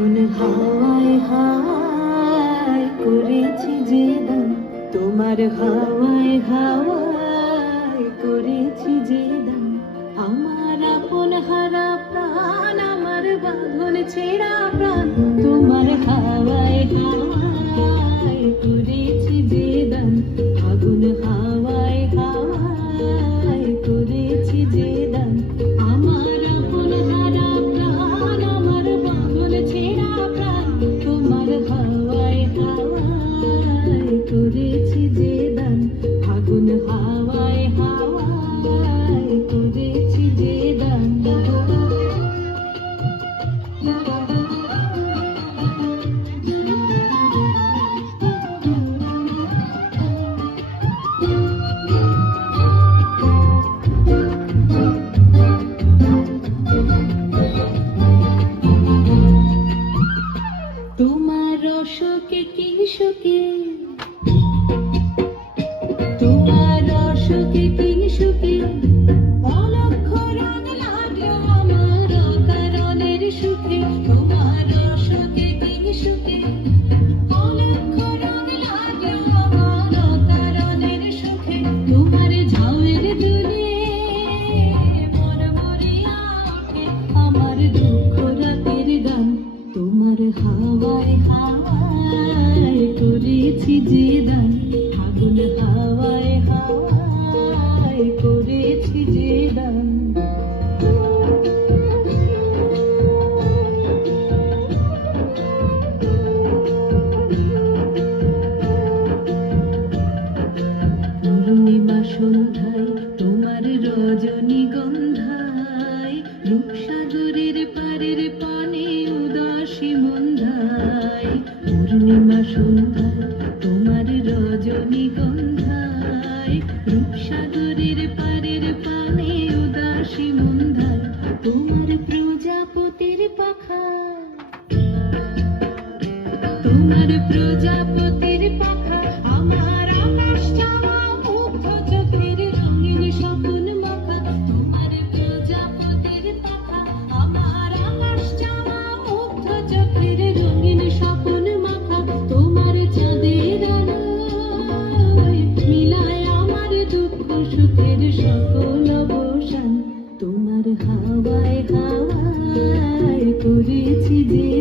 ফাগুন হাওয়ায় হাওয়ায় করেছি যে দাম তোমার হাওয়ায় হাওয়ায় করেছি যে দাম আমার আপন হারা প্রাণ, আমার বাঁধন ছেঁড়া প্রাণ রসকে কিংসুকে তোমার রসকে কিংসুকে হাওয়ায় হাওয়ায় করেছি যে পূর্ণিমা সন্ধ্যায় তোমার রজনীগন্ধায়, রূপসাগরের পারের পানে উদাসী মন্ধায়, পূর্ণিমা সন্ধ্যায় রজনীগন্ধায় রূপসাগরের পারের পানে উদাসী মন্ধায় তোমার প্রজাপতির পাখা। তোমার প্রজাপতির করেছি যে